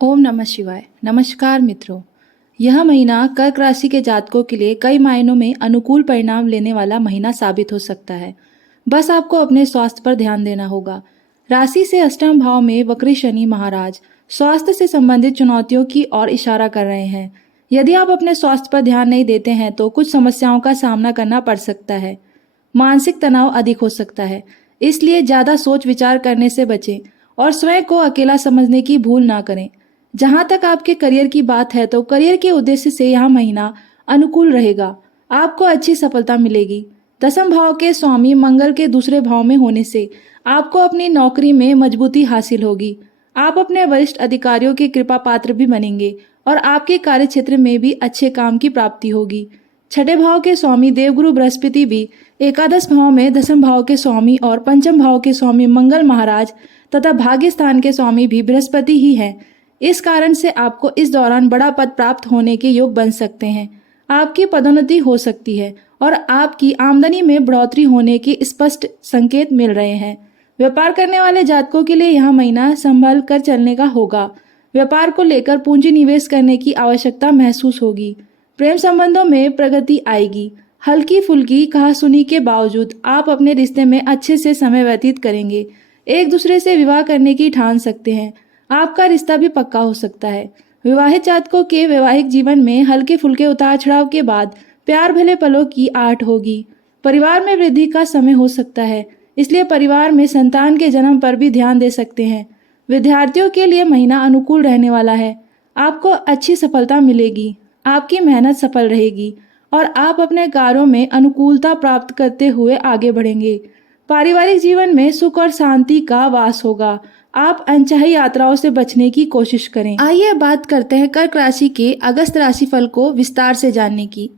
ओम नमः शिवाय। नमस्कार मित्रों, यह महीना कर्क राशि के जातकों के लिए कई मायनों में अनुकूल परिणाम लेने वाला महीना साबित हो सकता है। बस आपको अपने स्वास्थ्य पर ध्यान देना होगा। राशि से अष्टम भाव में वक्री शनि महाराज स्वास्थ्य से संबंधित चुनौतियों की ओर इशारा कर रहे हैं। यदि आप अपने स्वास्थ्य पर ध्यान नहीं देते हैं तो कुछ समस्याओं का सामना करना पड़ सकता है। मानसिक तनाव अधिक हो सकता है, इसलिए ज्यादा सोच विचार करने से बचें और स्वयं को अकेला समझने की भूल ना करें। जहां तक आपके करियर की बात है तो करियर के उद्देश्य से यह महीना अनुकूल रहेगा। आपको अच्छी सफलता मिलेगी। दसम भाव के स्वामी मंगल के दूसरे भाव में होने से आपको अपनी नौकरी में मजबूती हासिल होगी। आप अपने वरिष्ठ अधिकारियों की कृपा पात्र भी बनेंगे और आपके कार्य क्षेत्र में भी अच्छे काम की प्राप्ति होगी। छठे भाव के स्वामी देवगुरु बृहस्पति भी एकादश भाव में दसम भाव के स्वामी और पंचम भाव के स्वामी मंगल महाराज तथा भाग्य स्थान के स्वामी भी बृहस्पति ही हैं। इस कारण से आपको इस दौरान बड़ा पद प्राप्त होने के योग बन सकते हैं। आपकी पदोन्नति हो सकती है और आपकी आमदनी में बढ़ोतरी होने के स्पष्ट संकेत मिल रहे हैं। व्यापार करने वाले जातकों के लिए यह महीना संभल कर चलने का होगा। व्यापार को लेकर पूंजी निवेश करने की आवश्यकता महसूस होगी। प्रेम संबंधों में प्रगति आएगी। हल्की फुल्की कहासुनी के बावजूद आप अपने रिश्ते में अच्छे से समय व्यतीत करेंगे। एक दूसरे से विवाह करने की ठान सकते हैं। आपका रिश्ता भी पक्का हो सकता है। विवाहित जातकों के वैवाहिक जीवन में हल्के फुल्के उतार चढ़ाव के बाद प्यार भले पलों की आहट होगी। परिवार में वृद्धि का समय हो सकता है, इसलिए परिवार में संतान के जन्म पर भी ध्यान दे सकते हैं। विद्यार्थियों के लिए महीना अनुकूल रहने वाला है। आपको अच्छी सफलता मिलेगी। आपकी मेहनत सफल रहेगी और आप अपने कार्यों में अनुकूलता प्राप्त करते हुए आगे बढ़ेंगे। पारिवारिक जीवन में सुख और शांति का वास होगा। आप अनचाही यात्राओं से बचने की कोशिश करें। आइए बात करते हैं कर्क राशि के अगस्त राशिफल को विस्तार से जानने की।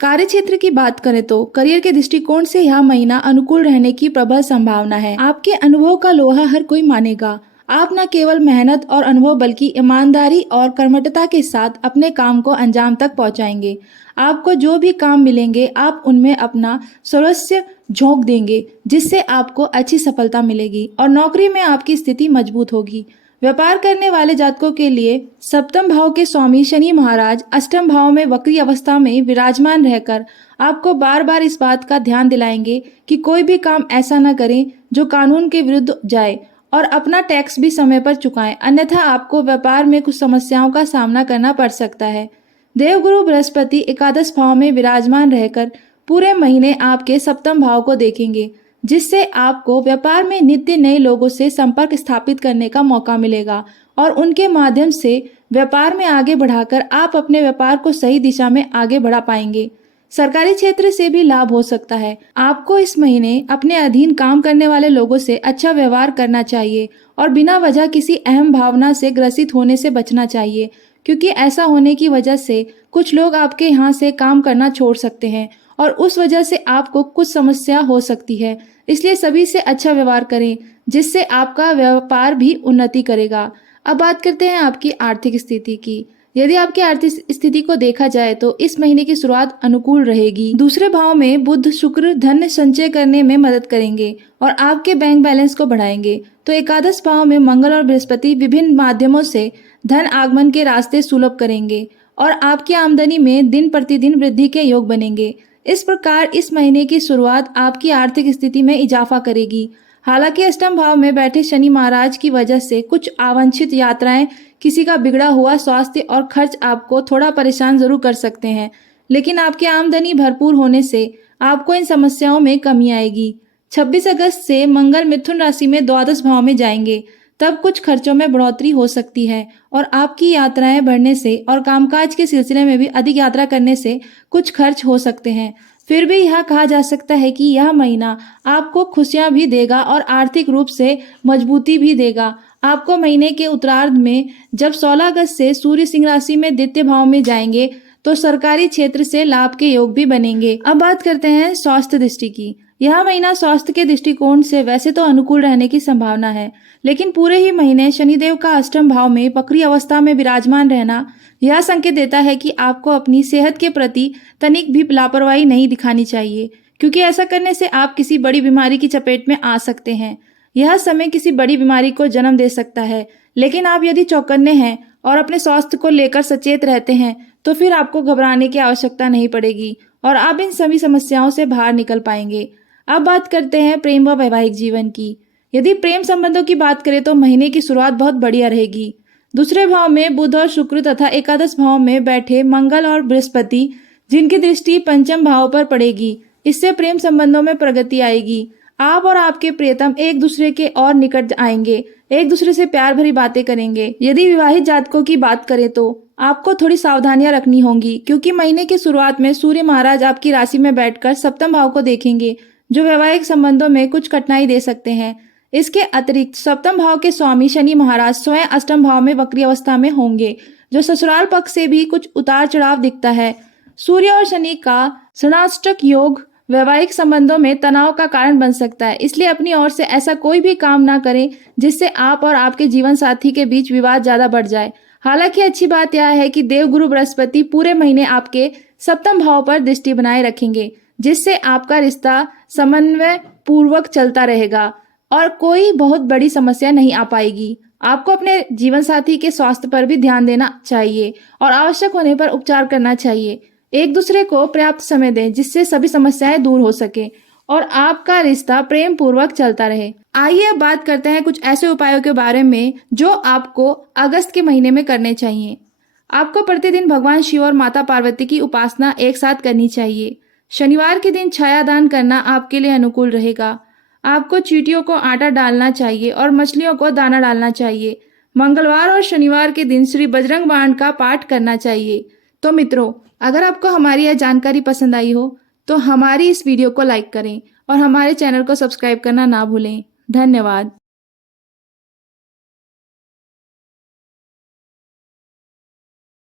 कार्य क्षेत्र की बात करें तो करियर के दृष्टिकोण से यह महीना अनुकूल रहने की प्रबल संभावना है। आपके अनुभव का लोहा हर कोई मानेगा। आप न केवल मेहनत और अनुभव बल्कि ईमानदारी और कर्मठता के साथ अपने काम को अंजाम तक पहुंचाएंगे। आपको जो भी काम मिलेंगे आप उनमें अपना सर्वस्व झोंक देंगे, जिससे आपको अच्छी सफलता मिलेगी और नौकरी में आपकी स्थिति मजबूत होगी। व्यापार करने वाले जातकों के लिए सप्तम भाव के स्वामी शनि महाराज अष्टम भाव में वक्री अवस्था में विराजमान रहकर आपको बार बार इस बात का ध्यान दिलाएंगे कि कोई भी काम ऐसा न करें जो कानून के विरुद्ध जाए और अपना टैक्स भी समय पर चुकाएं, अन्यथा आपको व्यापार में कुछ समस्याओं का सामना करना पड़ सकता है। देवगुरु बृहस्पति एकादश भाव में विराजमान रहकर पूरे महीने आपके सप्तम भाव को देखेंगे, जिससे आपको व्यापार में नित्य नए लोगों से संपर्क स्थापित करने का मौका मिलेगा और उनके माध्यम से व्यापार में आगे बढ़ाकर आप अपने व्यापार को सही दिशा में आगे बढ़ा पाएंगे। सरकारी क्षेत्र से भी लाभ हो सकता है। आपको इस महीने अपने अधीन काम करने वाले लोगों से अच्छा व्यवहार करना चाहिए और बिना वजह किसी अहम भावना से ग्रसित होने से बचना चाहिए, क्योंकि ऐसा होने की वजह से कुछ लोग आपके यहाँ से काम करना छोड़ सकते हैं और उस वजह से आपको कुछ समस्या हो सकती है। इसलिए सभी से अच्छा व्यवहार करें, जिससे आपका व्यापार भी उन्नति करेगा। अब बात करते हैं आपकी आर्थिक स्थिति की। यदि आपकी आर्थिक स्थिति को देखा जाए तो इस महीने की शुरुआत अनुकूल रहेगी। दूसरे भाव में बुध शुक्र धन संचय करने में मदद करेंगे और आपके बैंक बैलेंस को बढ़ाएंगे। तो एकादश भाव में मंगल और बृहस्पति विभिन्न माध्यमों से धन आगमन के रास्ते सुलभ करेंगे और आपकी आमदनी में दिन प्रतिदिन वृद्धि के योग बनेंगे। इस प्रकार इस महीने की शुरुआत आपकी आर्थिक स्थिति में इजाफा करेगी। हालांकि अष्टम भाव में बैठे शनि महाराज की वजह से कुछ अवांछित यात्राएं, किसी का बिगड़ा हुआ स्वास्थ्य और खर्च आपको थोड़ा परेशान जरूर कर सकते हैं, लेकिन आपकी आमदनी भरपूर होने से आपको इन समस्याओं में कमी आएगी। 26 अगस्त से मंगल मिथुन राशि में द्वादश भाव में जाएंगे, तब कुछ खर्चों में बढ़ोतरी हो सकती है और आपकी यात्राएं बढ़ने से और कामकाज के सिलसिले में भी अधिक यात्रा करने से कुछ खर्च हो सकते हैं। फिर भी यह कहा जा सकता है कि यह महीना आपको खुशियां भी देगा और आर्थिक रूप से मजबूती भी देगा। आपको महीने के उत्तरार्ध में जब 16 अगस्त से सूर्य सिंह राशि में द्वितीय भाव में जाएंगे तो सरकारी क्षेत्र से लाभ के योग भी बनेंगे। अब बात करते हैं स्वास्थ्य दृष्टि की। यह महीना स्वास्थ्य के दृष्टिकोण से वैसे तो अनुकूल रहने की संभावना है, लेकिन पूरे ही महीने शनिदेव का अष्टम भाव में वक्री अवस्था में विराजमान रहना यह संकेत देता है कि आपको अपनी सेहत के प्रति तनिक भी लापरवाही नहीं दिखानी चाहिए, क्योंकि ऐसा करने से आप किसी बड़ी बीमारी की चपेट में आ सकते हैं। यह समय किसी बड़ी बीमारी को जन्म दे सकता है, लेकिन आप यदि चौकन्ने हैं और अपने स्वास्थ्य को लेकर सचेत रहते हैं तो फिर आपको घबराने की आवश्यकता नहीं पड़ेगी और आप इन सभी समस्याओं से बाहर निकल पाएंगे। अब बात करते हैं प्रेम व वैवाहिक जीवन की। यदि प्रेम संबंधों की बात करें तो महीने की शुरुआत बहुत बढ़िया रहेगी। दूसरे भाव में बुध और शुक्र तथा एकादश भाव में बैठे मंगल और बृहस्पति, जिनकी दृष्टि पंचम भाव पर पड़ेगी, इससे प्रेम संबंधों में प्रगति आएगी। आप और आपके प्रियतम एक दूसरे के और निकट आएंगे, एक दूसरे से प्यार भरी बातें करेंगे। यदि विवाहित जातकों की बात करें तो आपको थोड़ी सावधानियां रखनी होंगी, क्योंकि महीने की शुरुआत में सूर्य महाराज आपकी राशि में बैठकर सप्तम भाव को देखेंगे, जो वैवाहिक संबंधों में कुछ कठिनाई दे सकते हैं। इसके अतिरिक्त सप्तम भाव के स्वामी शनि महाराज स्वयं अष्टम भाव में वक्री अवस्था में होंगे, जो ससुराल पक्ष से भी कुछ उतार चढ़ाव दिखता है। सूर्य और शनि का षणाष्टक योग वैवाहिक संबंधों में तनाव का कारण बन सकता है, इसलिए अपनी ओर से ऐसा कोई भी काम ना करें जिससे आप और आपके जीवन साथी के बीच विवाद ज्यादा बढ़ जाए। हालांकि अच्छी बात यह है कि देवगुरु बृहस्पति पूरे महीने आपके सप्तम भाव पर दृष्टि बनाए रखेंगे, जिससे आपका रिश्ता समन्वय पूर्वक चलता रहेगा और कोई बहुत बड़ी समस्या नहीं आ पाएगी। आपको अपने जीवन साथी के स्वास्थ्य पर भी ध्यान देना चाहिए और आवश्यक होने पर उपचार करना चाहिए। एक दूसरे को पर्याप्त समय दें, जिससे सभी समस्याएं दूर हो सके और आपका रिश्ता प्रेम पूर्वक चलता रहे। आइए अब बात करते हैं कुछ ऐसे उपायों के बारे में जो आपको अगस्त के महीने में करने चाहिए। आपको प्रतिदिन भगवान शिव और माता पार्वती की उपासना एक साथ करनी चाहिए। शनिवार के दिन छाया दान करना आपके लिए अनुकूल रहेगा। आपको चींटियों को आटा डालना चाहिए और मछलियों को दाना डालना चाहिए। मंगलवार और शनिवार के दिन श्री बजरंग बाण का पाठ करना चाहिए। तो मित्रों, अगर आपको हमारी यह जानकारी पसंद आई हो तो हमारी इस वीडियो को लाइक करें और हमारे चैनल को सब्सक्राइब करना ना भूलें। धन्यवाद।